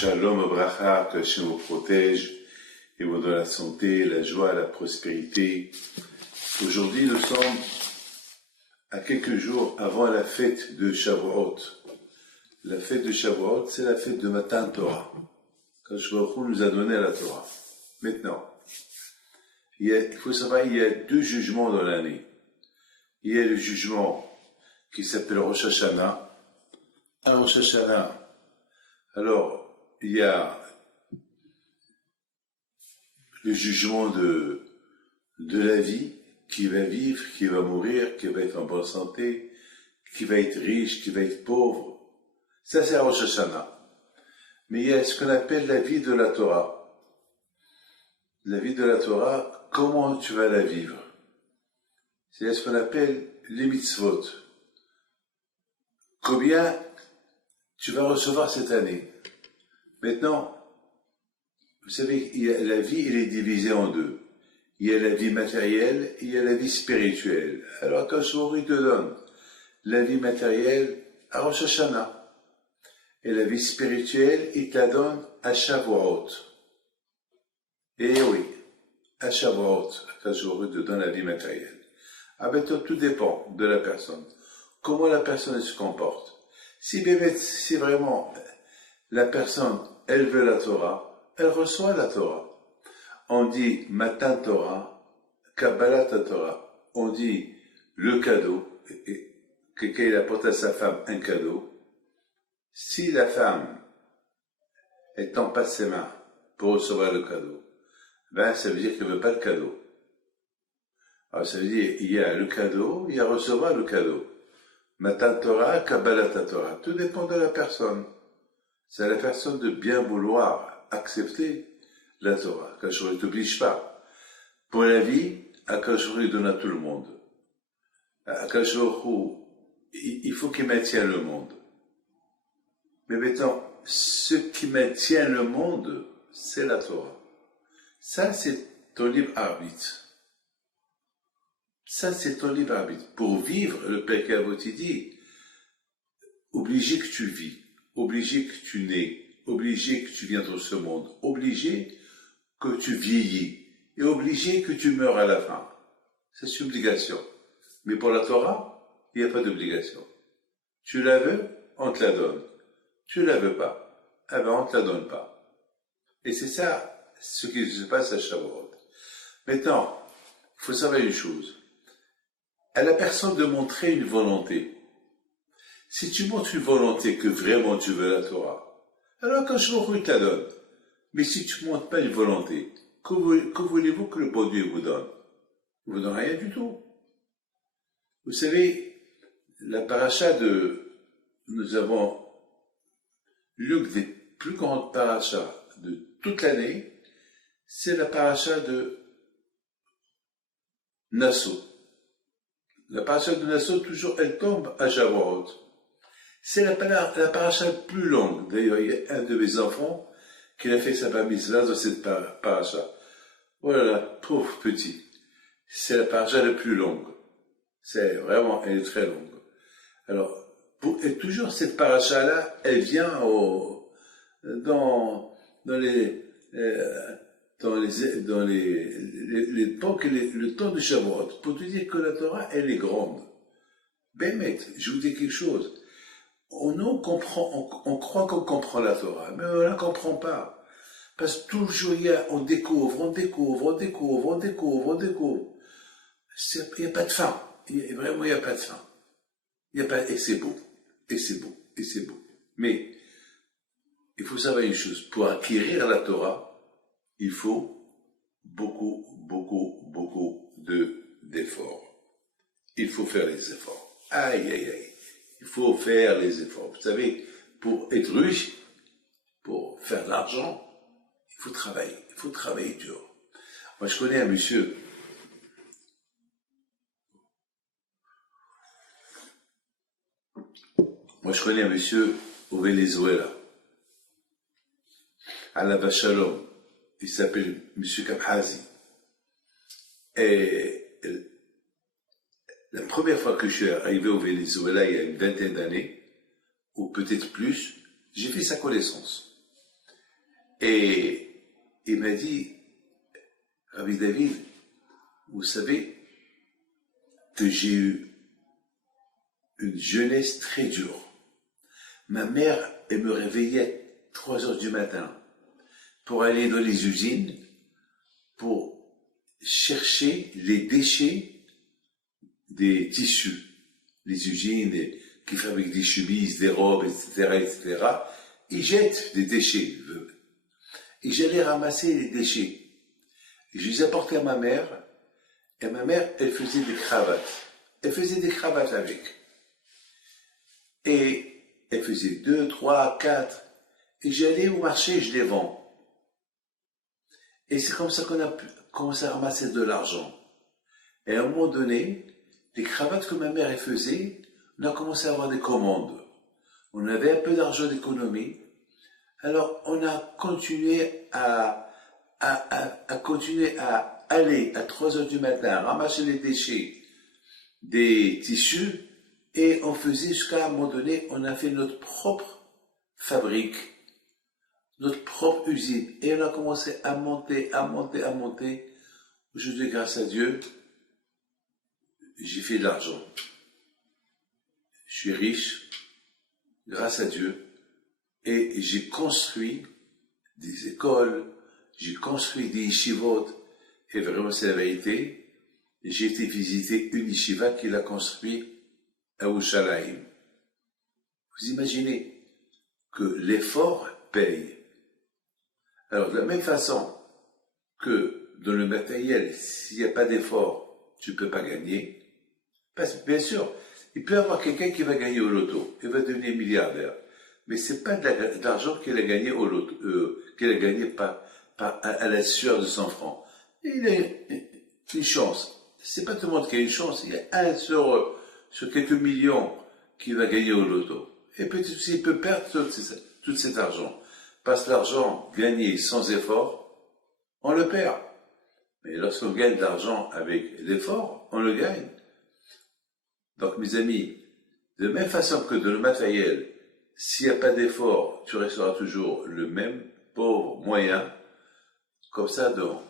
Shalom Abraha, que Hachem vous protège et vous donne la santé, la joie, la prospérité. Aujourd'hui, nous sommes à quelques jours avant la fête de Shavuot. La fête de Shavuot, c'est la fête de Matan Torah. Quand Baruch Hu nous a donné la Torah. Maintenant, il faut savoir, il y a deux jugements dans l'année. Il y a le jugement qui s'appelle Rosh Hashanah. À Rosh Hashanah, alors, il y a le jugement de la vie, qui va vivre, qui va mourir, qui va être en bonne santé, qui va être riche, qui va être pauvre. Ça, c'est Rosh Hashanah. Mais il y a ce qu'on appelle la vie de la Torah. La vie de la Torah, comment tu vas la vivre? C'est ce qu'on appelle les mitzvot. Combien tu vas recevoir cette année? Maintenant, vous savez, la vie, elle est divisée en deux. Il y a la vie matérielle et il y a la vie spirituelle. Alors, quand il te donne la vie matérielle à Rosh Hashanah, et la vie spirituelle, il te la donne à Shavuot. Et oui, à Shavuot, quand il te donne la vie matérielle. Ah ben, tout dépend de la personne. Comment la personne se comporte. Si vraiment la personne, elle veut la Torah, elle reçoit la Torah. On dit Matan Torah, Kabbalat Torah. On dit le cadeau, quelqu'un il apporte à sa femme un cadeau. Si la femme, elle tend pas ses mains pour recevoir le cadeau, ben ça veut dire qu'elle veut pas le cadeau. Alors ça veut dire il y a le cadeau, il y a recevoir le cadeau. Matan Torah, Kabbalat Torah. Tout dépend de la personne. C'est à la personne de bien vouloir accepter la Torah. Akash ne t'oblige pas. Pour la vie, Akash donne à tout le monde. Akash il faut qu'il maintienne le monde. Mais maintenant, ce qui maintient le monde, c'est la Torah. Ça, c'est ton libre arbitre. Ça, c'est ton libre arbitre. Pour vivre, le Père Kavot dit, obligé que tu vis, obligé que tu nais, obligé que tu viens dans ce monde, obligé que tu vieillis, et obligé que tu meurs à la fin. C'est une obligation. Mais pour la Torah, il n'y a pas d'obligation. Tu la veux, on te la donne. Tu la veux pas, eh ben on te la donne pas. Et c'est ça, ce qui se passe à Shavuot. Maintenant, il faut savoir une chose. À la personne de montrer une volonté. Si tu montres une volonté que vraiment tu veux la Torah, alors quand Shavuot te la donne. Mais si tu ne montres pas une volonté, que voulez-vous que le bon Dieu vous donne? Il vous donne rien du tout. Vous savez, la paracha nous avons l'une des plus grandes parachas de toute l'année, c'est la paracha de Nassau. La paracha de Nassau, toujours, elle tombe à Shavuot. C'est la paracha la plus longue. D'ailleurs, il y a un de mes enfants qui a fait sa bar mitzvah dans cette paracha. Voilà, pauvre petit. C'est la paracha la plus longue. C'est vraiment, elle est très longue. Alors, et toujours cette paracha-là, elle vient dans le temps de Shavuot, pour te dire que la Torah, elle est grande. Ben, je vous dis quelque chose. On croit qu'on comprend la Torah, mais on ne la comprend pas. Parce que toujours, on découvre. Il n'y a pas de fin. Vraiment, il n'y a pas de fin. Et c'est beau. Mais, il faut savoir une chose. Pour acquérir la Torah, il faut beaucoup d'efforts. Il faut faire les efforts. Aïe. Il faut faire les efforts. Vous savez, pour être riche, pour faire de l'argent, il faut travailler dur. Moi, je connais un monsieur. Au Venezuela, à la Vachalom. Il s'appelle monsieur Kabhazi. Et la première fois que je suis arrivé au Venezuela, il y a une vingtaine d'années, ou peut-être plus, j'ai fait sa connaissance. Et il m'a dit, Rabbi David, vous savez que j'ai eu une jeunesse très dure. Ma mère, elle me réveillait à 3 heures du matin pour aller dans les usines, pour chercher les déchets des tissus. Les usines qui fabriquent des chemises, des robes, etc., etc., ils jettent des déchets. Et j'allais ramasser les déchets. Et je les apportais à ma mère, et ma mère, elle faisait des cravates. Elle faisait des cravates avec. Et elle faisait 2, 3, 4. Et j'allais au marché, je les vends. Et c'est comme ça qu'on a commencé à ramasser de l'argent. Et à un moment donné, les cravates que ma mère elle faisait, on a commencé à avoir des commandes. On avait un peu d'argent d'économie. Alors, on a continué à aller à 3 heures du matin, ramasser les déchets des tissus, et on faisait jusqu'à un moment donné, on a fait notre propre fabrique, notre propre usine, et on a commencé à monter. Aujourd'hui, grâce à Dieu, j'ai fait de l'argent. Je suis riche, grâce à Dieu, et j'ai construit des écoles, j'ai construit des yeshivot, et vraiment c'est la vérité. J'ai été visiter une yeshiva qu'il a construit à Yerushalayim. Vous imaginez que l'effort paye. Alors, de la même façon que dans le matériel, s'il n'y a pas d'effort, tu ne peux pas gagner. Parce que, bien sûr, il peut y avoir quelqu'un qui va gagner au loto, il va devenir milliardaire. Mais ce n'est pas de l'argent qu'il a gagné au loto, qu'il a gagné à la sueur de son franc. Il a une chance. C'est pas tout le monde qui a une chance. Il y a un sur quelques millions qui va gagner au loto. Et peut-être aussi, il peut perdre tout cet argent. Parce que l'argent gagné sans effort, on le perd. Mais lorsqu'on gagne de l'argent avec l'effort, on le gagne. Donc, mes amis, de même façon que dans le matériel, s'il n'y a pas d'effort, tu resteras toujours le même pauvre moyen. Comme ça, dans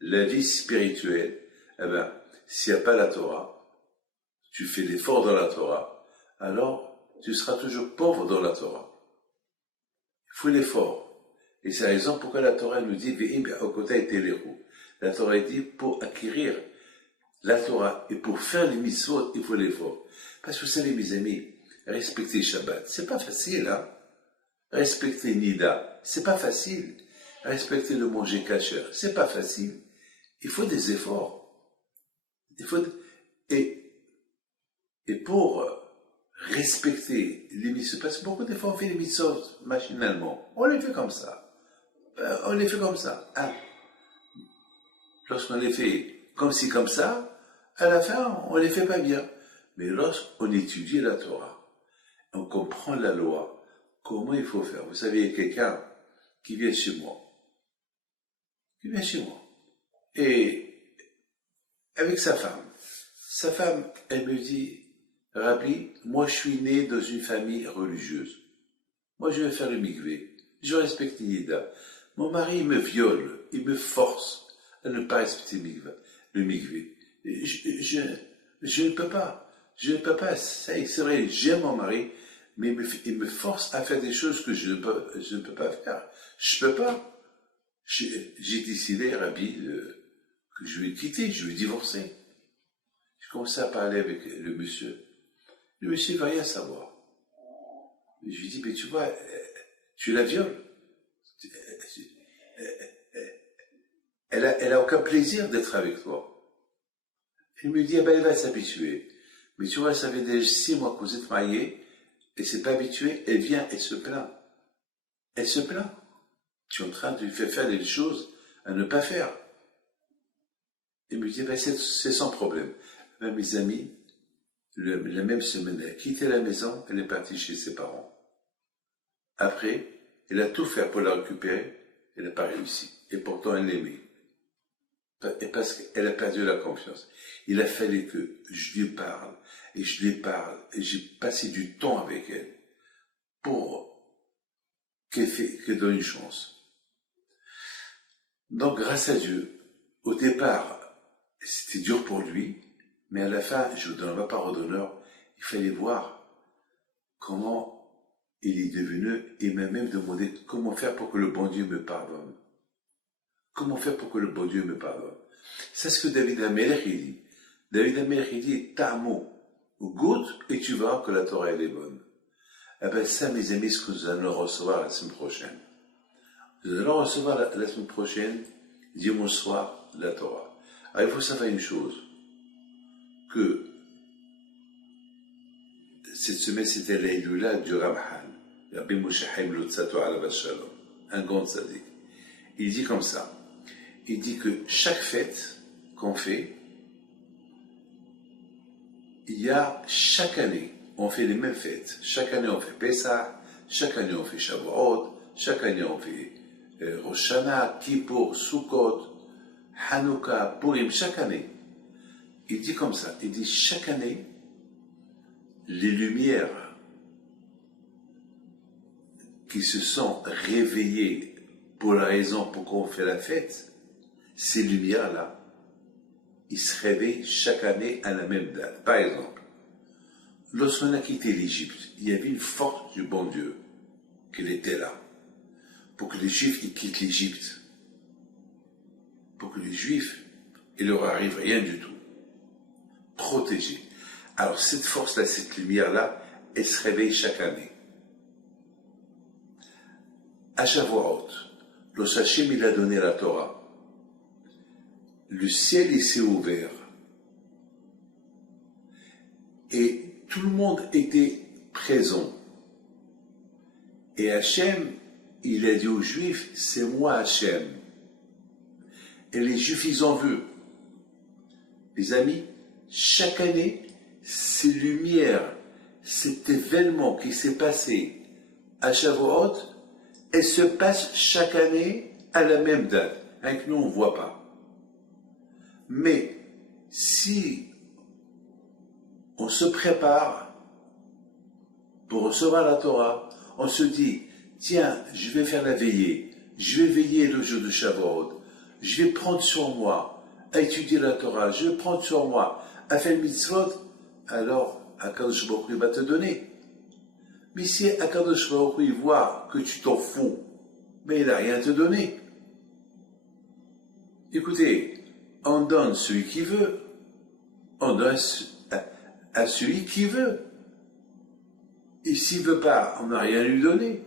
la vie spirituelle, eh ben, s'il n'y a pas la Torah, tu fais l'effort dans la Torah, alors tu seras toujours pauvre dans la Torah. Il faut l'effort. Et c'est la raison pourquoi la Torah nous dit la Torah dit pour acquérir la Torah et pour faire les mitzvot, il faut l'effort. Parce que vous savez, mes amis, respecter Shabbat, c'est pas facile, hein. Respecter Nida, c'est pas facile. Respecter le manger kasher, c'est pas facile. Il faut des efforts. Et pour respecter les mitzvot, parce que beaucoup de fois on fait les mitzvot machinalement, on les fait comme ça. Hein. Lorsqu'on les fait comme ci, comme ça, à la fin, on les fait pas bien. Mais lorsqu'on étudie la Torah, on comprend la loi, comment il faut faire. Vous savez, il y a quelqu'un qui vient chez moi. Et avec sa femme. Sa femme, elle me dit, Rabbi, moi je suis né dans une famille religieuse. Moi je vais faire le mikvé. Je respecte Nida. Mon mari il me viole, il me force à ne pas respecter le mikvé. Je ne peux pas. C'est vrai, j'aime mon mari, mais il me force à faire des choses que je ne peux pas faire. Je ne peux pas. J'ai décidé, Rabbi, que je vais quitter, je vais divorcer. Je commençais à parler avec le monsieur. Le monsieur ne veut rien savoir. Je lui dis, mais tu vois, tu la violes. Elle a aucun plaisir d'être avec toi. Il me dit, elle va s'habituer. Mais tu vois, ça fait déjà 6 mois que vous êtes mariés, elle s'est pas habituée, elle vient, elle se plaint. Elle se plaint. Tu es en train de lui faire des choses à ne pas faire. Il me dit, c'est son problème. Ben, mes amis, la même semaine, elle a quitté la maison, elle est partie chez ses parents. Après, elle a tout fait pour la récupérer, elle n'a pas réussi. Et pourtant, elle l'aimait. Et parce qu'elle a perdu la confiance. Il a fallu que je lui parle, et j'ai passé du temps avec elle pour qu'elle donne une chance. Donc, grâce à Dieu, au départ, c'était dur pour lui, mais à la fin, je vous donne ma parole d'honneur, il fallait voir comment il est devenu, et m'a même demandé comment faire pour que le bon Dieu me pardonne. Comment faire pour que le bon Dieu me pardonne? C'est ce que David Amelech il dit. David Amelech il dit, Ta'amo, goûte et tu verras que la Torah elle est bonne. Eh bien ça, mes amis, ce que nous allons recevoir la semaine prochaine. Nous allons recevoir la semaine prochaine, dimanche soir, la Torah. Alors il faut savoir une chose, que cette semaine c'était l'Aïloula du Ramhan, Rabbi Moshe Haim Lutzato Alav Shalom, un grand tzaddik. Il dit comme ça, il dit que chaque fête qu'on fait, il y a chaque année, on fait les mêmes fêtes. Chaque année on fait Pessah, chaque année on fait Shavuot, chaque année on fait Rosh Hashanah, Kippour, Sukkot, Hanouka, Purim, chaque année. Il dit comme ça, il dit chaque année, les lumières qui se sont réveillées pour la raison pourquoi on fait la fête, ces lumières-là, ils se réveillent chaque année à la même date. Par exemple, lorsqu'on a quitté l'Égypte, il y avait une force du bon Dieu qui était là, pour que les Juifs ils quittent l'Égypte, pour que les Juifs, il leur arrive rien du tout, protégés. Alors cette force-là, cette lumière-là, elle se réveille chaque année. À Shavuot, lorsque Hachem il a donné la Torah, le ciel il s'est ouvert et tout le monde était présent. Et Hachem, il a dit aux Juifs, c'est moi Hachem. Et les Juifs, ils ont vu. Les amis, chaque année, ces lumières, cet événement qui s'est passé à Shavuot, elles se passent chaque année à la même date. Hein, que nous, on ne voit pas. Mais si on se prépare pour recevoir la Torah, on se dit, tiens, je vais faire la veillée, je vais veiller le jour de Shavuot, je vais prendre sur moi à étudier la Torah, je vais prendre sur moi à faire le mitzvot, alors Akadosh Baruch Hu va te donner. Mais si Akadosh Baruch Hu voit que tu t'en fous, mais il n'a rien à te donner. Écoutez, on donne celui qui veut, on donne à celui qui veut. Et s'il ne veut pas, on n'a rien à lui donner.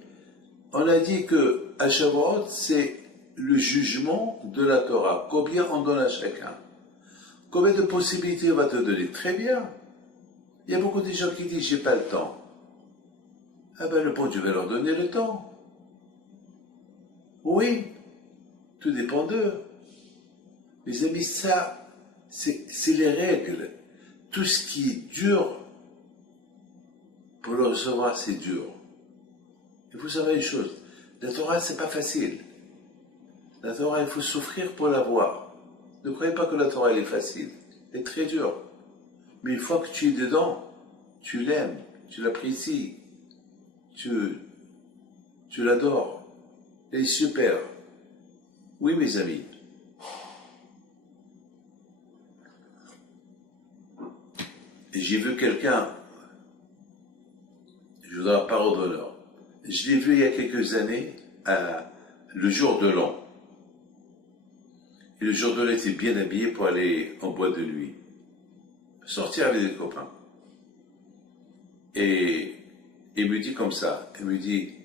On a dit que à Shavuot, c'est le jugement de la Torah. Combien on donne à chacun? Combien de possibilités on va te donner? Très bien. Il y a beaucoup de gens qui disent, j'ai pas le temps. Ah ben le bon Dieu va leur donner le temps. Oui, tout dépend d'eux. Les amis, ça, c'est les règles. Tout ce qui est dur, pour le recevoir, c'est dur. Il faut savoir une chose, la Torah, c'est pas facile. La Torah, il faut souffrir pour l'avoir. Ne croyez pas que la Torah, elle est facile. Elle est très dure. Mais une fois que tu es dedans, tu l'aimes, tu l'apprécies, tu l'adores. Elle est super. Oui, mes amis. J'ai vu quelqu'un, je vous donne la parole d'honneur, je l'ai vu il y a quelques années, le jour de l'an. Et le jour de l'an était bien habillé pour aller en boîte de nuit, sortir avec des copains. Et il me dit comme ça, il me dit,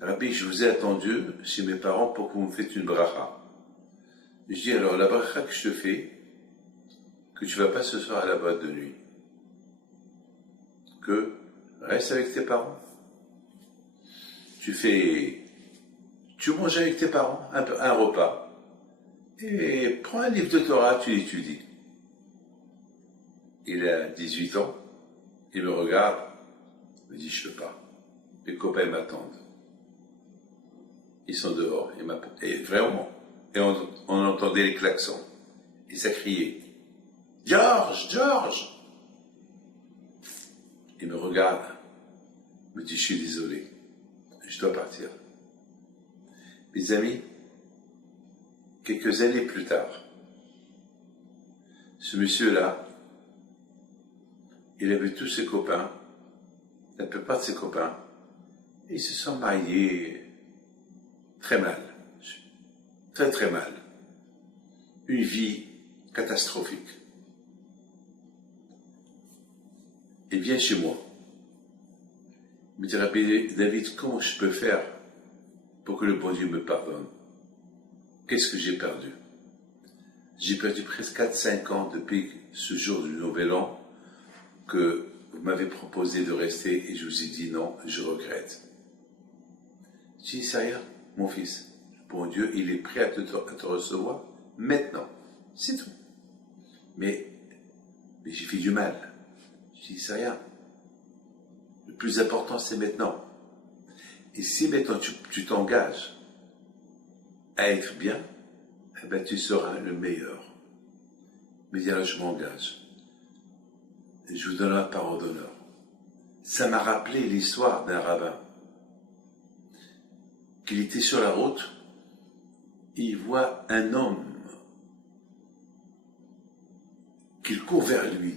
Rabbi, je vous ai attendu chez mes parents pour que vous me faites une bracha. Je dis, alors la bracha que je te fais, que tu ne vas pas ce soir à la boîte de nuit. Que reste avec tes parents. Tu manges avec tes parents un repas. Et prends un livre de Torah, tu l'étudies. Il a 18 ans, il me regarde, il me dit, je ne peux pas. Les copains m'attendent. Ils sont dehors. Et vraiment, et on entendait les klaxons. Et ça criait, George, George! Il me regarde, me dit, je suis désolé, je dois partir. Mes amis, quelques années plus tard, ce monsieur-là, il avait tous ses copains, la plupart de ses copains, et ils se sont mariés très mal, très très mal. Une vie catastrophique. Il vient chez moi. Il me dit, David, comment je peux faire pour que le bon Dieu me pardonne? Qu'est-ce que j'ai perdu? J'ai perdu presque 4-5 ans depuis ce jour du Nouvel An que vous m'avez proposé de rester et je vous ai dit non, je regrette. J'ai dit, c'est rien, mon fils. Le bon Dieu, il est prêt à te recevoir maintenant. C'est tout. Mais j'ai fait du mal. Je dis, c'est rien. Le plus important, c'est maintenant. Et si maintenant tu t'engages à être bien, eh ben, tu seras le meilleur. Mais là, je m'engage. Et je vous donne la parole d'honneur. Ça m'a rappelé l'histoire d'un rabbin. Qu'il était sur la route, et il voit un homme qu'il court vers lui.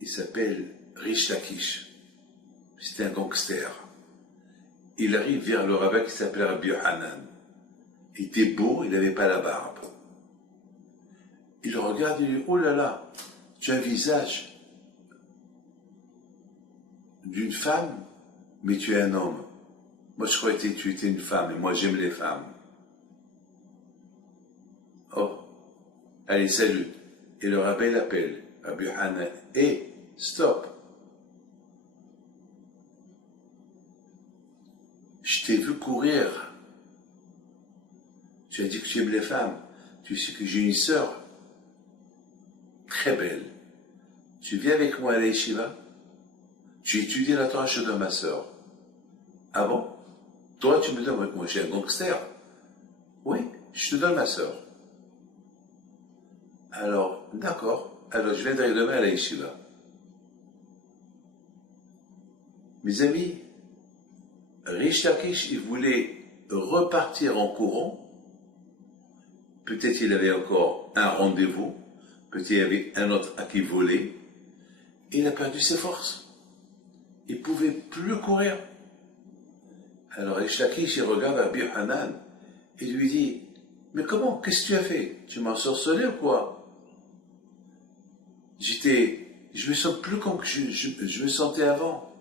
Il s'appelle Rish Lakish. C'était un gangster. Il arrive vers le rabbin qui s'appelait Rabbi Yohanan. Il était beau, il n'avait pas la barbe. Il le regarde et lui dit, oh là là, tu as un visage d'une femme, mais tu es un homme. Moi je croyais que tu étais une femme, et moi j'aime les femmes. Oh, allez, salut. Et le rabbin l'appelle, Rabbi Yohanan, hé, stop. Je t'ai vu courir. Tu as dit que tu aimes les femmes. Tu sais que j'ai une sœur très belle. Tu viens avec moi à la yeshiva. Tu étudies la Torah de ma sœur. Ah bon? Toi, tu me donnes, moi j'ai un gangster. Oui, je te donne ma sœur. Alors, d'accord. Alors, je viendrai demain à la yeshiva. Mes amis, Rish Lakish, il voulait repartir en courant. Peut-être il avait encore un rendez-vous. Peut-être il y avait un autre à qui voler. Et il a perdu ses forces. Il ne pouvait plus courir. Alors Rish Lakish, il regarde Rabbi Yohanan et lui dit, mais comment? Qu'est-ce que tu as fait? Tu m'as ensorcelé ou quoi? Je me sens plus comme je me sentais avant.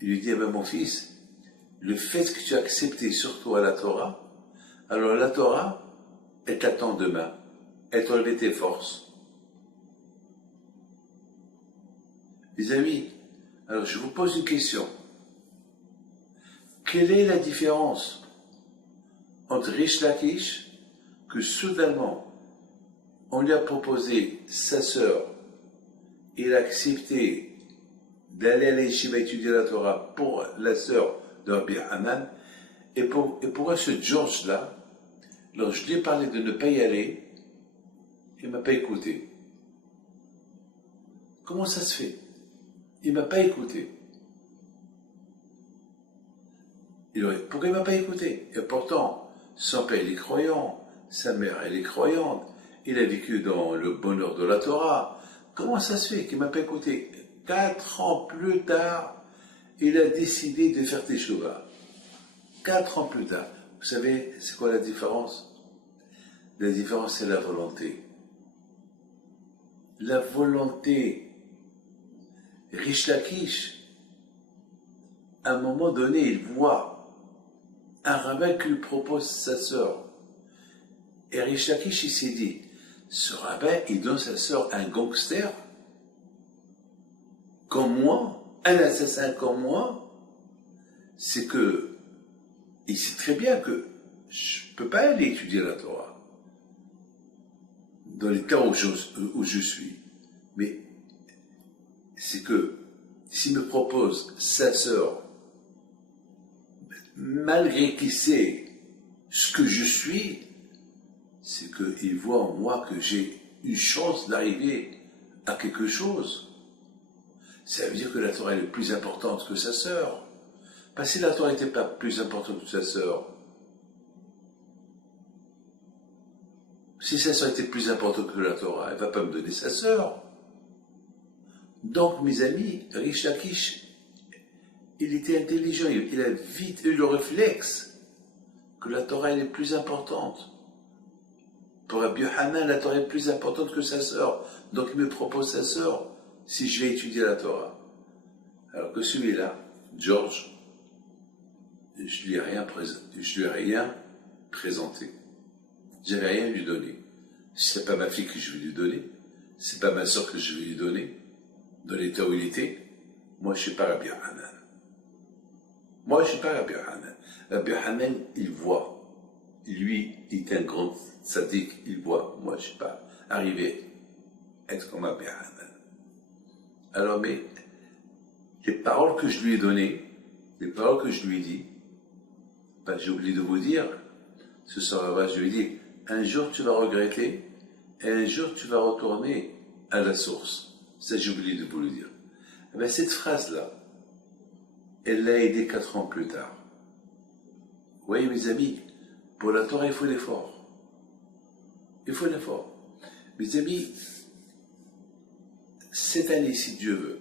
Il lui dit, eh bien mon fils, le fait que tu as accepté sur toi la Torah, alors la Torah, elle t'attend demain. Elle t'enlève tes forces. Les amis, alors je vous pose une question. Quelle est la différence entre Rish Lakish, que soudainement, on lui a proposé sa sœur, et il a accepté d'aller à l'Yeshiva étudier la Torah pour la sœur de Rabbi Hanan, et pour ce George-là, lorsque je lui ai parlé de ne pas y aller, il ne m'a pas écouté. Comment ça se fait? Il ne m'a pas écouté. Pourquoi il ne m'a pas écouté? Et pourtant, son père il est croyant, sa mère elle est croyante, il a vécu dans le bonheur de la Torah. Comment ça se fait qu'il ne m'a pas écouté? 4 ans plus tard, il a décidé de faire Teshuvah. 4 ans plus tard. Vous savez, c'est quoi la différence? La différence, c'est la volonté. La volonté. Rish Lakish, à un moment donné, il voit un rabbin qui lui propose sa sœur. Et Rish Lakish, il s'est dit, ce rabbin, il donne sa sœur à un gangster comme moi, un assassin comme moi. C'est que, il sait très bien que je ne peux pas aller étudier la Torah dans l'état où je suis. Mais c'est que s'il me propose sa sœur, malgré qu'il sait ce que je suis, c'est qu'il voit en moi que j'ai une chance d'arriver à quelque chose. Ça veut dire que la Torah est plus importante que sa sœur. Parce que si la Torah n'était pas plus importante que sa sœur, Si sa sœur était plus importante que la Torah, elle ne va pas me donner sa sœur. Donc, mes amis, Rish Lakish, il était intelligent, il a vite eu le réflexe que la Torah elle est plus importante. Pour Rabbi Yochanan, la Torah est plus importante que sa sœur. Donc, il me propose sa sœur si je vais étudier la Torah. Alors que celui-là, George, je lui ai rien présenté. J'avais rien à lui donner. C'est pas ma fille que je vais lui donner. C'est pas ma soeur que je vais lui donner. Dans l'état où il était, moi je suis pas Rabbi Yochanan. Moi je suis pas Rabbi Yochanan. Rabbi Yochanan, il voit. Lui, il est un grand tzaddik, il voit. Moi je suis pas arrivé à être comme Rabbi Yochanan. Alors, mais les paroles que je lui ai données, les paroles que je lui ai dit, ben, j'ai oublié de vous dire, ce soir-là, je lui ai dit, un jour tu vas regretter, et un jour tu vas retourner à la source. Ça, j'ai oublié de vous le dire. Eh bien, cette phrase-là, elle l'a aidé 4 ans plus tard. Vous voyez, mes amis, pour la Torah, il faut l'effort. Il faut l'effort. Mes amis, cette année, si Dieu veut,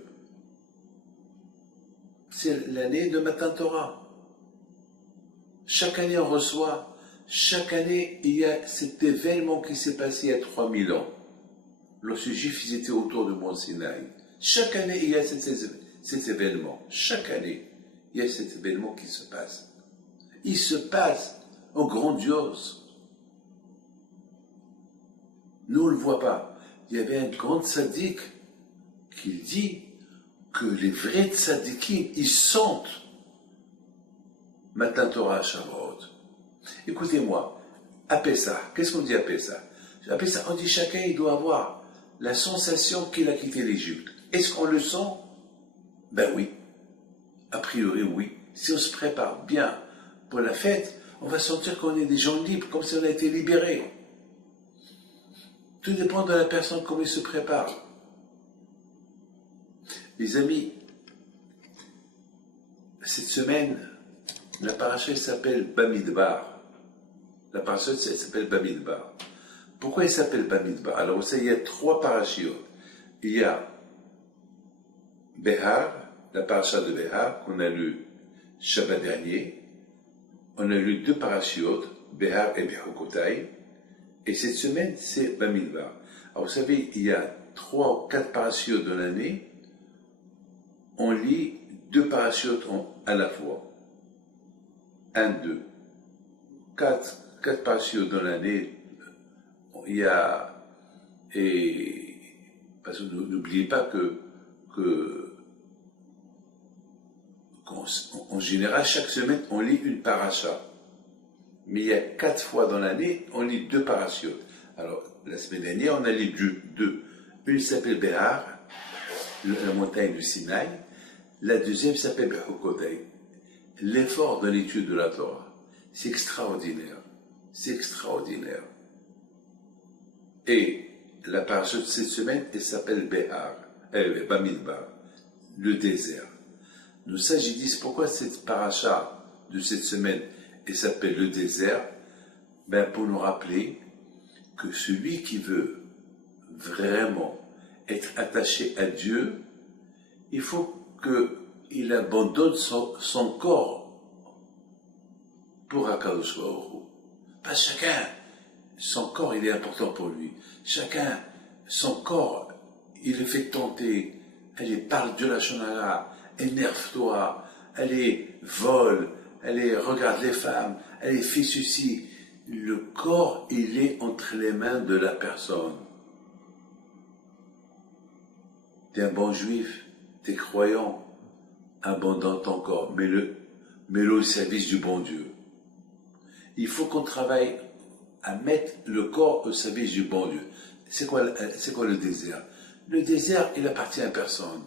c'est l'année de Matan Torah. Chaque année, on reçoit. Chaque année, il y a cet événement qui s'est passé il y a 3000 ans. Lorsque les Juifs ils étaient autour de Mont Sinaï. Chaque année, il y a cet événement. Chaque année, il y a cet événement qui se passe. Il se passe en grandiose. Nous, on ne le voit pas. Il y avait un grand tzaddik qui dit que les vrais tzaddikim, ils sentent Matan Torah à Shavuot. Écoutez-moi, à Pessah, qu'est-ce qu'on dit à Pessah? À Pessah, on dit chacun, il doit avoir la sensation qu'il a quitté l'Égypte. Est-ce qu'on le sent? Ben oui. A priori, oui. Si on se prépare bien pour la fête, on va sentir qu'on est des gens libres, comme si on a été libérés. Tout dépend de la personne, comment il se prépare. Les amis, cette semaine, la paracha s'appelle Bamidbar. La paracha s'appelle Bamidbar. Pourquoi il s'appelle Bamidbar? Alors, vous savez, il y a 3 parachiotes. Il y a Behar, la paracha de Behar, qu'on a lu Shabbat dernier. On a lu 2 parachiotes, Behar et Bechokotai. Et cette semaine, c'est Bamidbar. Alors, vous savez, il y a 3 ou 4 parachiotes de l'année. On lit 2 parachiotes à la fois. 1, 2. 4 parachiotes dans l'année. Il y a, et parce que n'oubliez pas en général, chaque semaine, on lit une paracha. Mais il y a 4 fois dans l'année, on lit 2 parachiotes. Alors, la semaine dernière, on a lu 2. Une s'appelle Behar, la montagne du Sinaï. La deuxième s'appelle Bechokotai. L'effort de l'étude de la Torah, c'est extraordinaire. C'est extraordinaire. Et la paracha de cette semaine, elle s'appelle Bamidbar, le désert. Nous sagidis, pourquoi cette paracha de cette semaine, elle s'appelle le désert? Ben, pour nous rappeler que celui qui veut vraiment être attaché à Dieu, il faut qu'il abandonne son corps pour Akadosh Baruch Hu. Pas chacun, son corps, il est important pour lui. Chacun, son corps, il le fait tenter. Allez, parle de la shonara, énerve-toi, allez, vole, allez, regarde les femmes, allez, fais ceci. Le corps, il est entre les mains de la personne. T'es un bon juif, t'es croyant, abandonne ton corps, mets-le au service du bon Dieu. Il faut qu'on travaille à mettre le corps au service du bon Dieu. C'est quoi le désert? Le désert, il appartient à personne.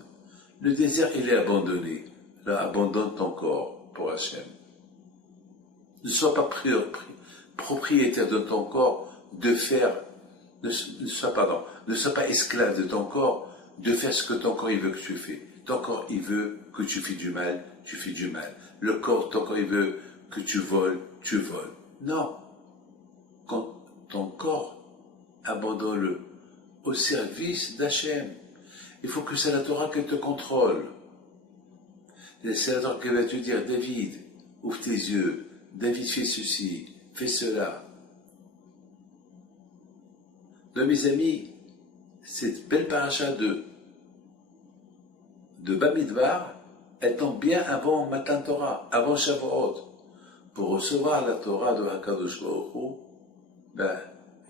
Le désert, il est abandonné. Là, abandonne ton corps pour Hachem. Ne sois pas propriétaire de ton corps, ne sois pas esclave de ton corps, de faire ce que ton corps il veut que tu fais. Ton corps, il veut que tu fais du mal, tu fais du mal. Le corps, ton corps, il veut que tu voles, tu voles. Non. Quand ton corps, abandonne-le au service d'Hachem. Il faut que c'est la Torah qui te contrôle. C'est la Torah qui va te dire, David, ouvre tes yeux, David fait ceci, fais cela. Donc mes amis, cette belle paracha de Bamidbar, elle tombe bien avant Matan Torah, avant Shavuot. Pour recevoir la Torah de HaKadosh Baruch Hu,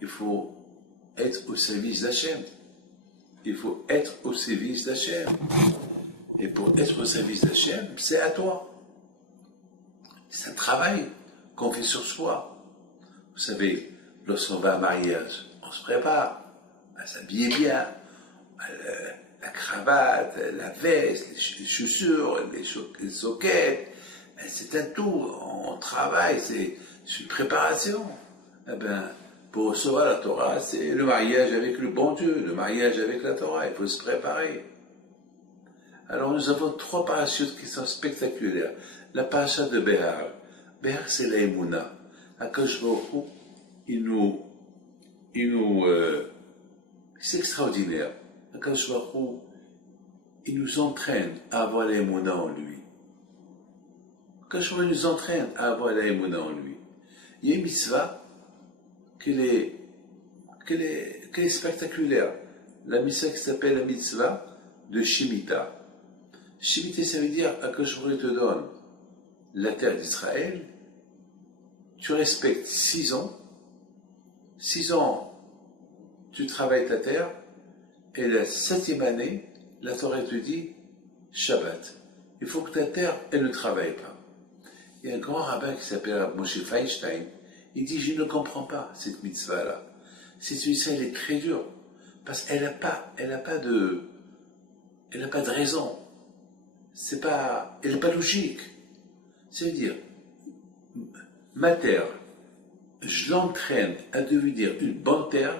il faut être au service d'Hachem. Il faut être au service d'Hachem. Et pour être au service d'Hachem, c'est à toi. C'est un travail qu'on fait sur soi. Vous savez, lorsqu'on va à un mariage, on se prépare à s'habiller bien, la cravate, la veste, les chaussures, les soquettes. C'est un tout, on travaille, c'est une préparation. Pour recevoir la Torah, c'est le mariage avec le bon Dieu, le mariage avec la Torah, il faut se préparer. Alors nous avons 3 parachutes qui sont spectaculaires. La paracha de Behar. Behar, c'est la Emouna. HaKadosh Baruch Hu, c'est extraordinaire. HaKadosh Baruch Hu, il nous entraîne à avoir la Emouna en lui. HaKadosh Baruch Hu nous entraîne à avoir la Emouna en lui. Il y a une mitzvah qu'elle est spectaculaire. La mitzvah qui s'appelle la mitzvah de Shemitah. Shemitah, ça veut dire que je te donne la terre d'Israël, tu respectes 6 ans, 6 ans, tu travailles ta terre, et la 7e année, la Torah te dit Shabbat. Il faut que ta terre, elle ne travaille pas. Il y a un grand rabbin qui s'appelle Moshe Feinstein, il dit, je ne comprends pas cette mitzvah-là. Cette mitzvah, elle est très dure, parce qu'elle n'a pas de raison. Elle n'est pas logique. C'est-à-dire, ma terre, je l'entraîne à devenir une bonne terre,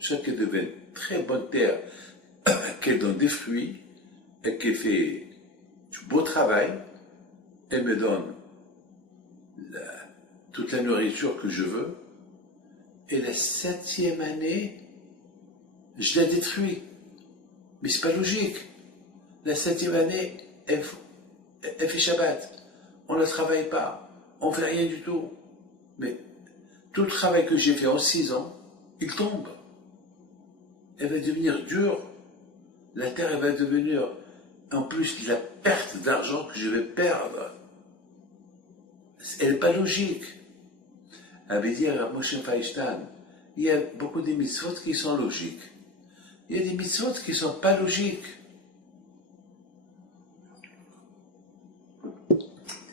qu'elle devienne très bonne terre, qu'elle donne des fruits, et qu'elle fait du beau travail, elle me donne toute la nourriture que je veux, et la 7e année, je la détruis. Mais c'est pas logique. La 7e année, elle fait Shabbat. On ne travaille pas. On ne fait rien du tout. Mais tout le travail que j'ai fait en 6 ans, il tombe. Elle va devenir dure. La terre, elle va devenir, en plus de la perte d'argent que je vais perdre. Elle n'est pas logique. Elle veut dire à Moshe Feinstein, il y a beaucoup de mitzvot qui sont logiques. Il y a des mitzvot qui ne sont pas logiques.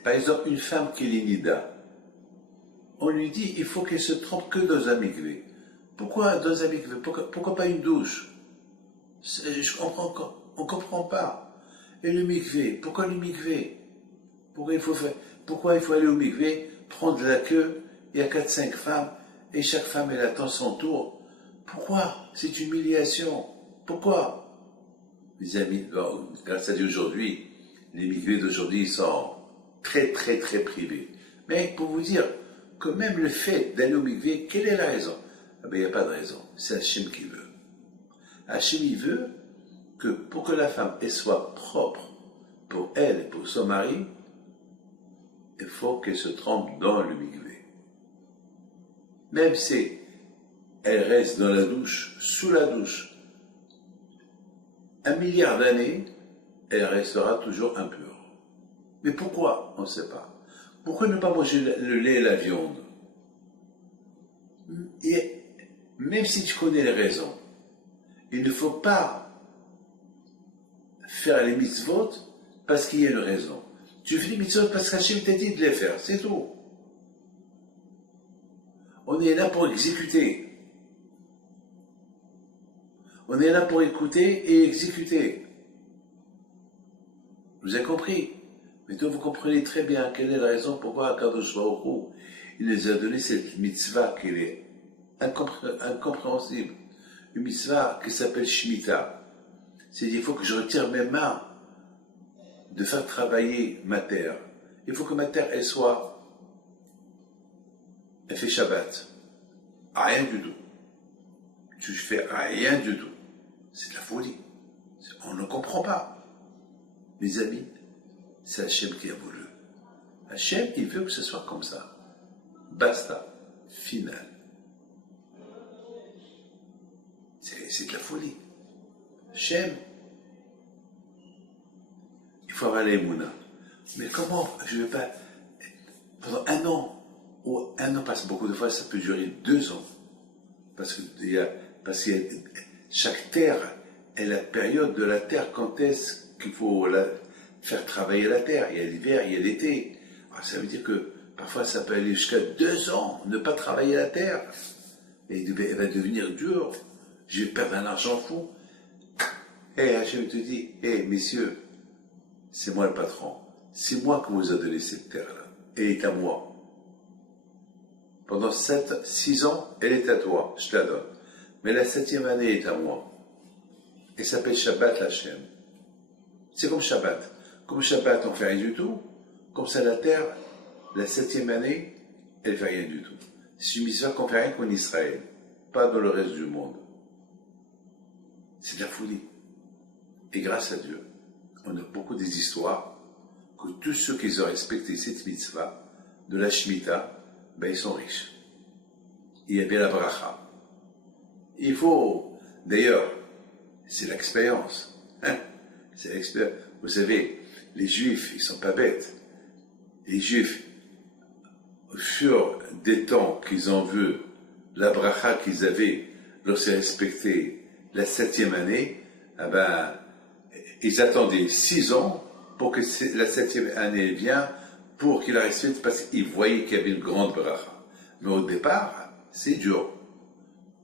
Par exemple, une femme qui est nida, on lui dit il faut qu'elle se trompe que dans un mikvé. Pourquoi dans un mikvé? Pourquoi pas une douche? On ne comprend pas. Et le mikvé, pourquoi le mikvé? Pourquoi il faut aller au mikvé, prendre la queue, il y a 4-5 femmes, et chaque femme elle attend son tour. Pourquoi? C'est une humiliation. Pourquoi? Mes amis, grâce à Dieu aujourd'hui, les mikvés d'aujourd'hui sont très très très privés. Mais pour vous dire que même le fait d'aller au mikvé, quelle est la raison? Il n'y a pas de raison, c'est Hachem qui veut. Hachem il veut que pour que la femme elle soit propre pour elle et pour son mari, il faut qu'elle se trempe dans le mikvé. Même si elle reste dans la douche, sous la douche, 1 milliard d'années, elle restera toujours impure. Mais pourquoi? On ne sait pas. Pourquoi ne pas manger le lait et la viande? Et même si tu connais les raisons, il ne faut pas faire les mitzvot parce qu'il y a une raison. Tu fais les mitzvot parce qu'Hachem t'a dit de les faire, c'est tout. On est là pour exécuter. On est là pour écouter et exécuter. Vous avez compris? Maintenant, vous comprenez très bien quelle est la raison pourquoi HaKadosh Baruch Hu, il nous a donné cette mitzvah qui est incompréhensible. Une mitzvah qui s'appelle Shemitah. C'est-à-dire qu'il faut que je retire mes mains de faire travailler ma terre. Il faut que ma terre, elle fait Shabbat. Rien du tout. tu fais rien du tout. C'est de la folie. On ne comprend pas. Mes amis, c'est Hachem qui a voulu. Hachem, il veut que ce soit comme ça. Basta. Final. C'est de la folie. Hachem, il faut avoir les mouna. Mais comment je ne vais pas... Pendant un an, ou un an passe beaucoup de fois, ça peut durer 2 ans. Parce que chaque terre est la période de la terre quand est-ce qu'il faut faire travailler la terre. Il y a l'hiver, il y a l'été. Alors ça veut dire que parfois ça peut aller jusqu'à 2 ans, ne pas travailler la terre. Et elle va devenir dure. Je vais perdre un argent fou. Et Hachem te dit, messieurs, c'est moi le patron. C'est moi qui vous ai donné cette terre-là. Elle est à moi. Pendant 6 ans, elle est à toi, je te la donne. Mais la 7e année est à moi. Elle s'appelle Shabbat Hachem. C'est comme Shabbat. Comme Shabbat, on ne fait rien du tout. Comme ça, la terre, la 7e année, elle ne fait rien du tout. C'est une mitzvah qu'on ne fait rien qu'en Israël, pas dans le reste du monde. C'est de la folie. Et grâce à Dieu, on a beaucoup des histoires que tous ceux qui ont respecté cette mitzvah de la Shemitah, ben ils sont riches. Il y a bien la bracha. Il faut, d'ailleurs, c'est l'expérience. Hein? C'est l'expérience. Vous savez, les Juifs, ils ne sont pas bêtes. Les Juifs, au fur des temps qu'ils ont vu la bracha qu'ils avaient lorsqu'ils respectaient la 7e année, eh ben, ils attendaient 6 ans pour que la 7e année vienne, pour qu'ils la respectent, parce qu'ils voyaient qu'il y avait une grande bracha. Mais au départ, c'est dur.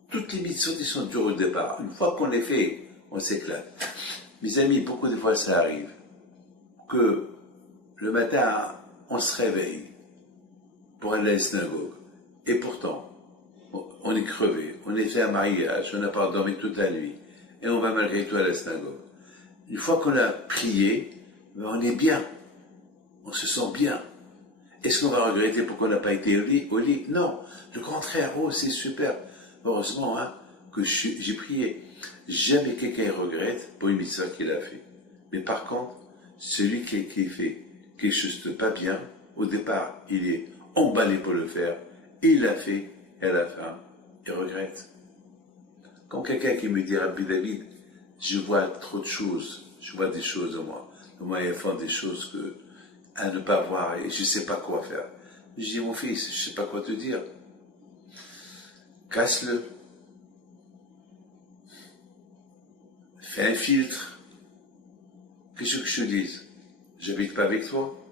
Toutes les mitzvot, ils sont dures au départ. Une fois qu'on les fait, on s'éclate. Mes amis, beaucoup de fois ça arrive, que le matin, on se réveille pour aller à la synagogue. Et pourtant, on est crevé, on est fait un mariage, on n'a pas dormi toute la nuit, et on va malgré tout à la synagogue. Une fois qu'on a prié, on est bien, on se sent bien. Est-ce qu'on va regretter pourquoi on n'a pas été au lit? Non, le contraire, c'est super. Heureusement que j'ai prié. Jamais quelqu'un regrette pour une mitzvah qu'il a fait. Mais par contre, celui qui fait quelque chose de pas bien, au départ, il est emballé pour le faire, il l'a fait, et à la fin, il regrette. Quand quelqu'un qui me dit, Rabbi David, je vois trop de choses, je vois des choses en moi. Moi, il font des choses à ne pas voir et je ne sais pas quoi faire. Je dis, mon fils, je ne sais pas quoi te dire. Casse-le. Fais un filtre. Qu'est-ce que je te dise? J'habite pas avec toi.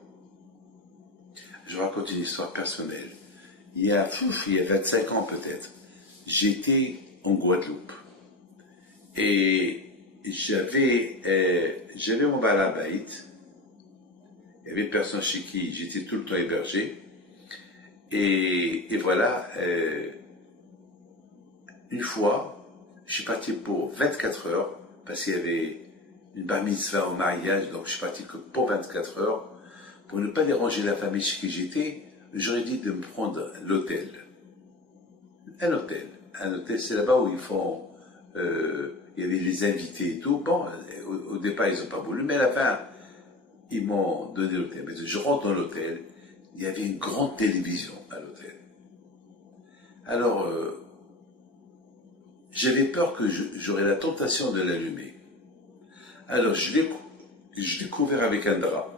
Je raconte une histoire personnelle. Il y a 25 ans peut-être, j'étais en Guadeloupe. Et j'avais mon balabait. Il y avait personne chez qui j'étais tout le temps hébergé. Et voilà, une fois, je suis parti pour 24 heures, parce qu'il y avait une bar mitzvah au mariage, donc je suis parti que pour 24 heures. Pour ne pas déranger la famille chez qui j'étais, j'aurais dit de me prendre l'hôtel. Un hôtel, c'est là-bas où ils font... il y avait les invités et tout. Bon, au départ, ils n'ont pas voulu, mais à la fin, ils m'ont donné l'hôtel. Mais je rentre dans l'hôtel, il y avait une grande télévision à l'hôtel. Alors, j'avais peur que j'aurais la tentation de l'allumer. Alors, je l'ai couvert avec un drap.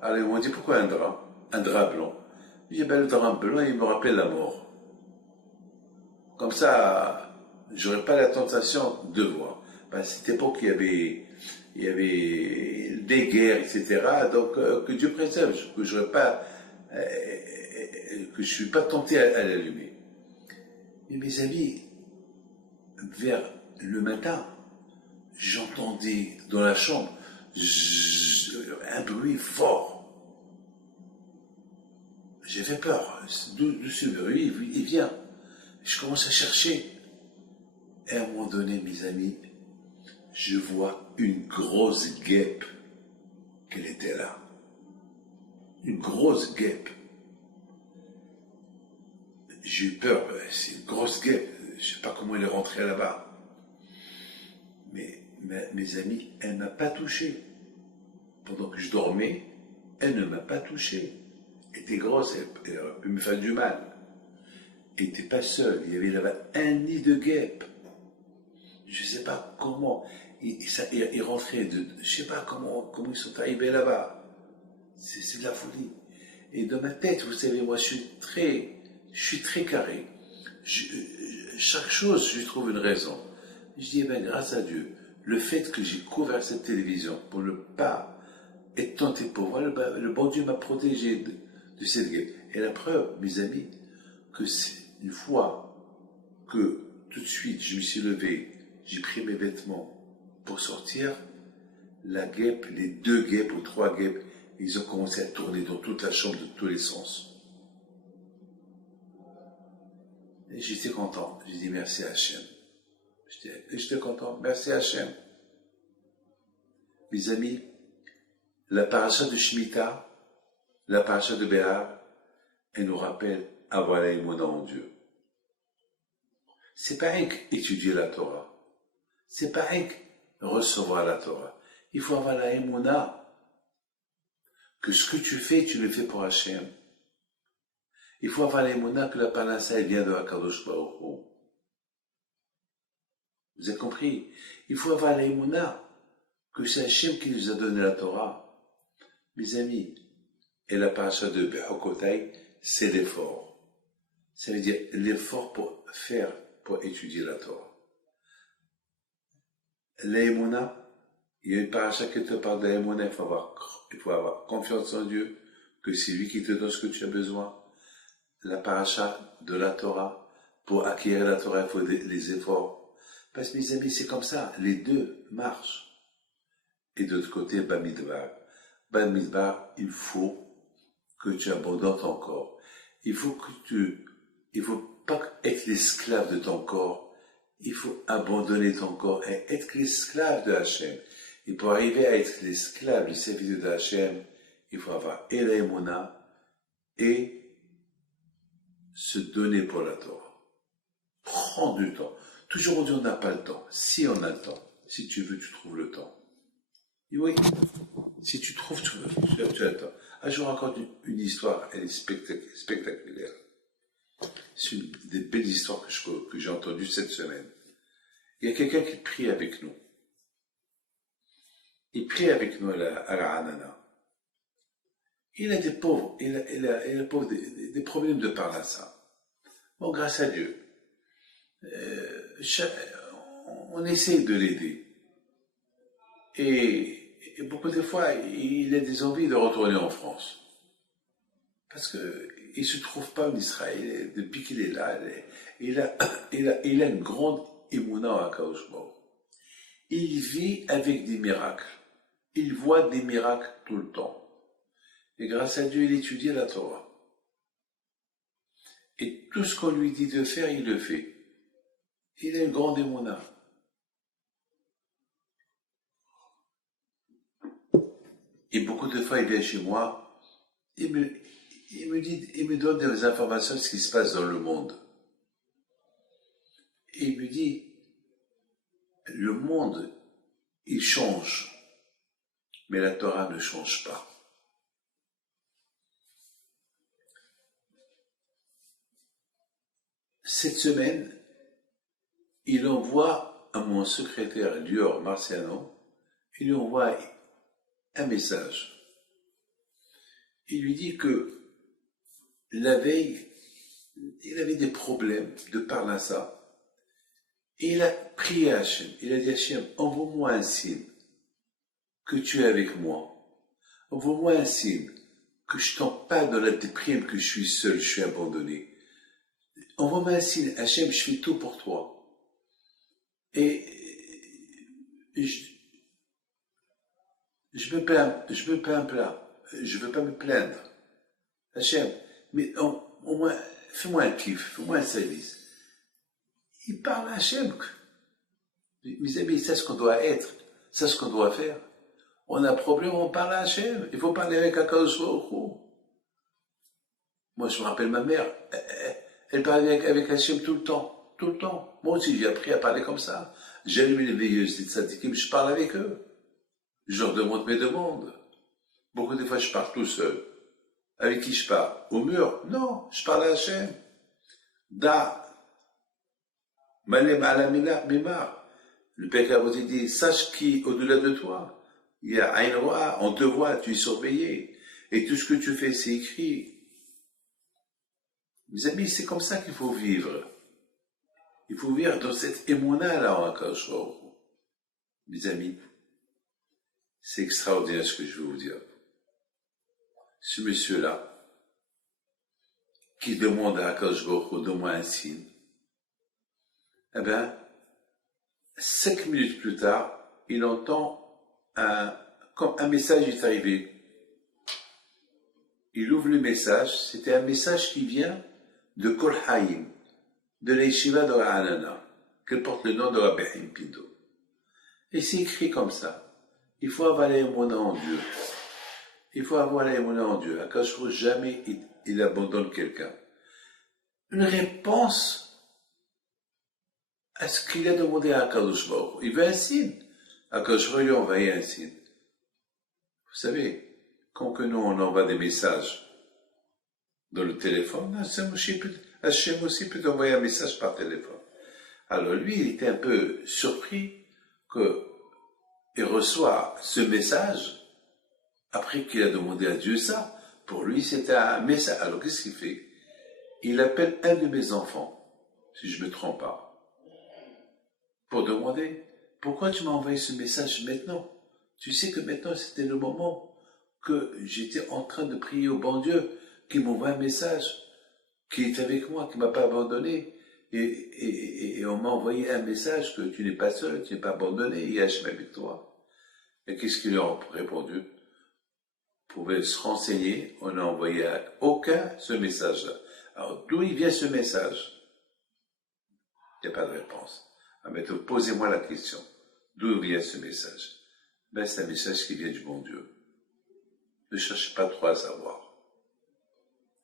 Alors, ils m'ont dit, pourquoi un drap? Un drap blanc. J'ai dit, le drap blanc, il me rappelle la mort. Comme ça, j'aurais pas la tentation de voir. À cette époque, il y avait des guerres, etc. Donc, que Dieu préserve, que je suis pas tenté à l'allumer. Mais mes amis, vers le matin, j'entendais dans la chambre un bruit fort. J'ai fait peur. D'où ce bruit, il vient. Je commence à chercher. Et à un moment donné, mes amis, je vois une grosse guêpe qu'elle était là. Une grosse guêpe. J'ai eu peur, c'est une grosse guêpe. je sais pas comment elle est rentrée là-bas. Mais mes amis, elle ne m'a pas touché. Pendant que je dormais, elle ne m'a pas touché. Elle était grosse, elle aurait pu me faire du mal. Elle n'était pas seule, il y avait là-bas un nid de guêpes. Je ne sais pas comment. Ils rentraient de. Je ne sais pas comment ils sont arrivés là-bas. C'est de la folie. Et dans ma tête, vous savez, moi, je suis très carré. Chaque chose, je trouve une raison. Je dis, eh bien, grâce à Dieu, le fait que j'ai couvert cette télévision pour ne pas être tenté pour voir, le bon Dieu m'a protégé de cette guerre. Et la preuve, mes amis, que c'est une fois que tout de suite je me suis levé, j'ai pris mes vêtements pour sortir, la guêpe, les 2 guêpes ou 3 guêpes, ils ont commencé à tourner dans toute la chambre de tous les sens. Et j'étais content. J'ai dit merci à Hachem. J'étais content. Merci à Hachem. Mes amis, la paracha de Shemitah, la paracha de Béar, elle nous rappelle avoir la émouna en Dieu. C'est pas rien qu'étudier la Torah. C'est pas rien que recevoir la Torah. Il faut avoir la émouna que ce que tu fais, tu le fais pour Hachem. Il faut avoir l'émouna que la parnassa, elle vient de Hakadosh Baruch Hu. Vous avez compris? Il faut avoir l'émouna que c'est Hachem qui nous a donné la Torah. Mes amis, et la paracha de Be'okotai, c'est l'effort. Ça veut dire l'effort pour étudier la Torah. L'émouna, il y a une paracha qui te parle de l'émouna, il faut avoir confiance en Dieu, que c'est lui qui te donne ce que tu as besoin. La paracha de la Torah, pour acquérir la Torah, il faut les efforts. Parce que mes amis, c'est comme ça, les deux marchent. Et de l'autre côté, Bamidbar. Bamidbar, il faut que tu abandonnes ton corps. Il faut pas être l'esclave de ton corps. Il faut abandonner ton corps et être l'esclave de Hachem. Et pour arriver à être l'esclave du serviteur de Hachem, il faut avoir et la émouna et se donner pour la Torah. Prends du temps. Toujours on dit on n'a pas le temps. Si on a le temps, si tu veux, tu trouves le temps. Et oui, si tu trouves, tu as le temps. Ah, je vous raconte une histoire, elle est spectaculaire. C'est une des belles histoires que j'ai entendues cette semaine. Il y a quelqu'un qui prie avec nous. Il prie avec nous à la Hanana. Il a des pauvres, il a des problèmes de parnassa. Bon, grâce à Dieu, on essaie de l'aider. Et beaucoup de fois, il a des envies de retourner en France. Parce qu'il ne se trouve pas en Israël. Depuis qu'il est là, il a une grande émouna à Kadosh Baruch Hu. Il vit avec des miracles. Il voit des miracles tout le temps. Et grâce à Dieu, il étudie la Torah. Et tout ce qu'on lui dit de faire, il le fait. Il a une grande émouna. Et beaucoup de fois, il vient chez moi, il me donne des informations de ce qui se passe dans le monde. Et il me dit, le monde, il change, mais la Torah ne change pas. Cette semaine, il envoie à mon secrétaire Lior Marciano, il lui envoie un message. Il lui dit que la veille, il avait des problèmes de parnassa. Et il a prié à Hachem. Il a dit à Hachem, envoie-moi un signe que tu es avec moi. Envoie-moi un signe que je tombe pas dans la déprime, que je suis seul, je suis abandonné. Envoie-moi un signe, Hachem, je fais tout pour toi. Et je me plains pas. Je veux pas me plaindre. Hachem, mais au moins, fais-moi un kiff, fais-moi un service. Il parle à Hachem. Mes amis, c'est ce qu'on doit être, c'est ce qu'on doit faire. On a un problème, on parle à Hachem. Il faut parler avec Akadosh Baruch Hu. Moi, je me rappelle ma mère, elle parlait avec Hachem tout le temps. tout le temps. Moi aussi, j'ai appris à parler comme ça. J'allume les veilleuses des tzadikim, je parle avec eux. Je leur demande mes demandes. Beaucoup de fois, je parle tout seul. Avec qui je parle? Au mur? Non, je parle à Hachem. Da, malem alamina mimar. Le Père Kavoti dit, sache qui au-delà de toi. Il y a Aïn Roa, on te voit, tu es surveillé. Et tout ce que tu fais, c'est écrit. Mes amis, c'est comme ça qu'il faut vivre. Il faut vivre dans cette émouna-là en Akadosh Baruch Hu. Mes amis, c'est extraordinaire ce que je vais vous dire. Ce monsieur-là, qui demande à Akadosh Baruch Hu, donne-moi un signe, eh bien, 5 minutes plus tard, il entend comme un message est arrivé. Il ouvre le message, c'était un message qui vient de Kol Haïm, de l'Yeshiva de Ra'anana, qu'elle porte le nom de Rabbi Haïm Pinto. Et c'est écrit comme ça. Il faut avoir l'émouna en Dieu. Il faut avoir l'émouna en Dieu. Akadosh Baruch Hu, jamais il abandonne quelqu'un. Une réponse à ce qu'il a demandé à Akadosh Baruch Hu. Il veut un signe. Akadosh Baruch Hu lui a envoyé un signe. Vous savez, quand que nous on envoie des messages dans le téléphone, Hachem aussi peut envoyer un message par téléphone. Alors lui, il était un peu surpris qu'il reçoit ce message après qu'il a demandé à Dieu ça. Pour lui, c'était un message. Alors qu'est-ce qu'il fait? Il appelle un de mes enfants, si je ne me trompe pas, pour demander, pourquoi tu m'as envoyé ce message maintenant? Tu sais que maintenant c'était le moment que j'étais en train de prier au bon Dieu, qui m'envoie un message, qui est avec moi, qui ne m'a pas abandonné, et on m'a envoyé un message que tu n'es pas seul, tu n'es pas abandonné, il y a Hachem avec toi. Et qu'est-ce qu'ils leur ont répondu? Pouvait se renseigner, on n'a envoyé à aucun ce message-là. Alors, d'où il vient ce message? Il n'y a pas de réponse. Alors, maintenant, posez-moi la question. D'où vient ce message? Ben, c'est un message qui vient du bon Dieu. Ne cherchez pas trop à savoir.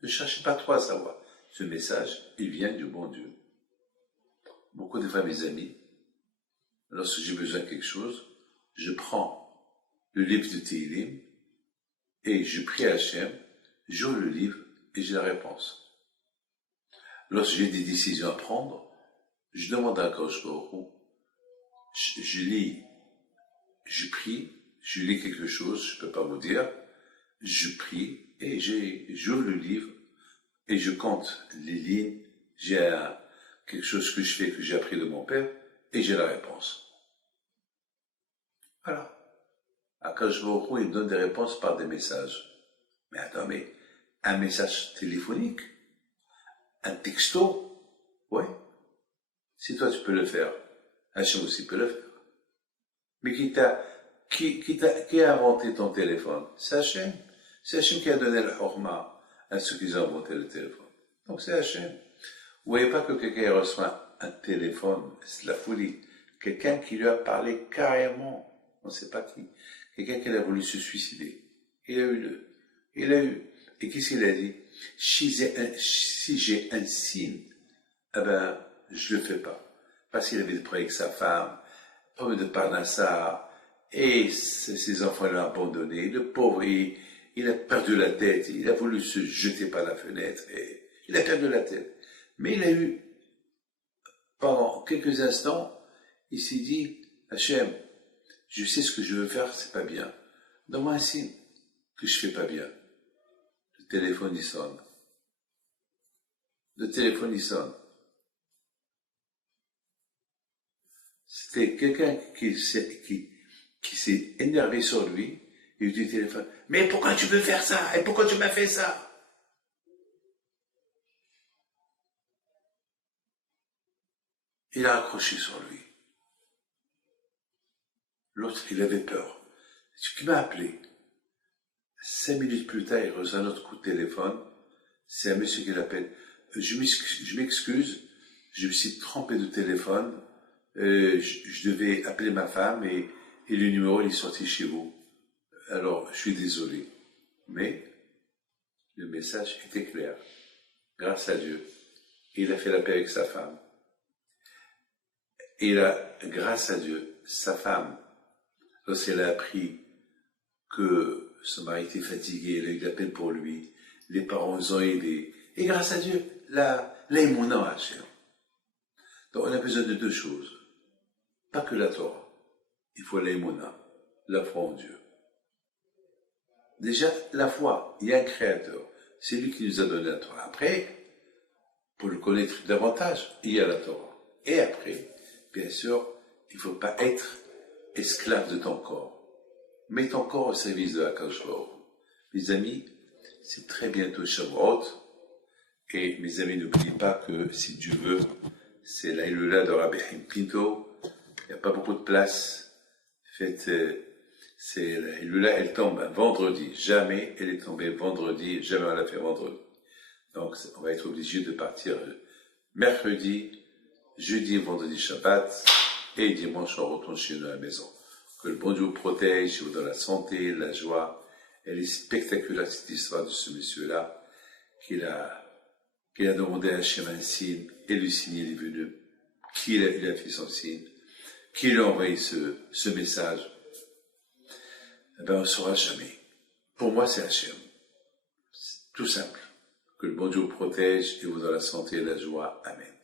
Ne cherchez pas trop à savoir. Ce message, il vient du bon Dieu. Beaucoup de fois, mes amis, lorsque j'ai besoin de quelque chose, je prends le livre de Tehillim et je prie à Hachem, j'ouvre le livre et j'ai la réponse. Lorsque j'ai des décisions à prendre, je demande à Akadosh Baruch Hu, je lis, je prie, je lis quelque chose, je ne peux pas vous dire, je prie et j'ouvre le livre et je compte les lignes, j'ai quelque chose que je fais, que j'ai appris de mon père, et j'ai la réponse. Voilà. Akadosh Baruch Hu, il donne des réponses par des messages. Mais attends, mais un message téléphonique, un texto, ouais. Si toi tu peux le faire, Hachem aussi peut le faire. Mais qui a inventé ton téléphone? C'est Hachem. C'est Hachem qui a donné le horma à ceux qui ont inventé le téléphone. Donc c'est Hachem. Vous voyez pas que quelqu'un reçoit un téléphone, c'est de la folie. Quelqu'un qui lui a parlé carrément, on ne sait pas qui. Quelqu'un qui a voulu se suicider. Il a eu. Et qu'est-ce qu'il a dit? Si j'ai un signe, eh ben, je le fais pas. Parce qu'il avait des problèmes avec sa femme, problème de Parnassa, et ses enfants l'ont abandonné. Le pauvre, il a perdu la tête, il a voulu se jeter par la fenêtre, et il a perdu la tête. Mais il a eu, pendant quelques instants, il s'est dit, Hachem, je sais ce que je veux faire, c'est pas bien. Donne-moi un signe que je fais pas bien. Le téléphone, il sonne. Le téléphone, il sonne. C'était quelqu'un qui s'est énervé sur lui, il dit au téléphone, mais pourquoi tu veux faire ça? Et pourquoi tu m'as fait ça? Il a accroché sur lui. L'autre, il avait peur. Ce qui m'a appelé. 5 minutes plus tard, il reçoit un autre coup de téléphone. C'est un monsieur qui l'appelle. Je m'excuse, je me suis trompé de téléphone. Je devais appeler ma femme et le numéro il est sorti chez vous. Alors, je suis désolé. Mais le message était clair. Grâce à Dieu. Et il a fait la paix avec sa femme. Et là, grâce à Dieu, sa femme, lorsqu'elle a appris que son mari était fatigué, elle a eu de la peine pour lui, les parents les ont aidés, et grâce à Dieu, l'aïmouna a Hachem. Donc on a besoin de deux choses, pas que la Torah, il faut l'aïmouna, la foi en Dieu. Déjà, la foi, il y a un créateur, c'est lui qui nous a donné la Torah. Après, pour le connaître davantage, il y a la Torah. Et après, bien sûr, il ne faut pas être esclave de ton corps. Mets ton corps au service de Akadosh Baruch Hu. Mes amis, c'est très bientôt Shavuot. Et mes amis, n'oubliez pas que, si Dieu veut, c'est la Hilula de Rabbi Haim Pinto. Il n'y a pas beaucoup de place. Faites, c'est la Hilula, elle tombe un vendredi. Jamais elle est tombée vendredi, jamais on l'a fait vendredi. Donc, on va être obligé de partir mercredi, jeudi, vendredi, Shabbat, et dimanche, on retourne chez nous à la maison. Que le bon Dieu vous protège, vous donne la santé, la joie. Elle est spectaculaire, cette histoire de ce monsieur-là, qu'il a demandé à Hachem un signe, et le signe il est venu, il a fait son signe, qui lui a envoyé ce message. Eh bien, on ne saura jamais. Pour moi, c'est Hachem. C'est tout simple. Que le bon Dieu vous protège et vous donne la santé et la joie. Amen.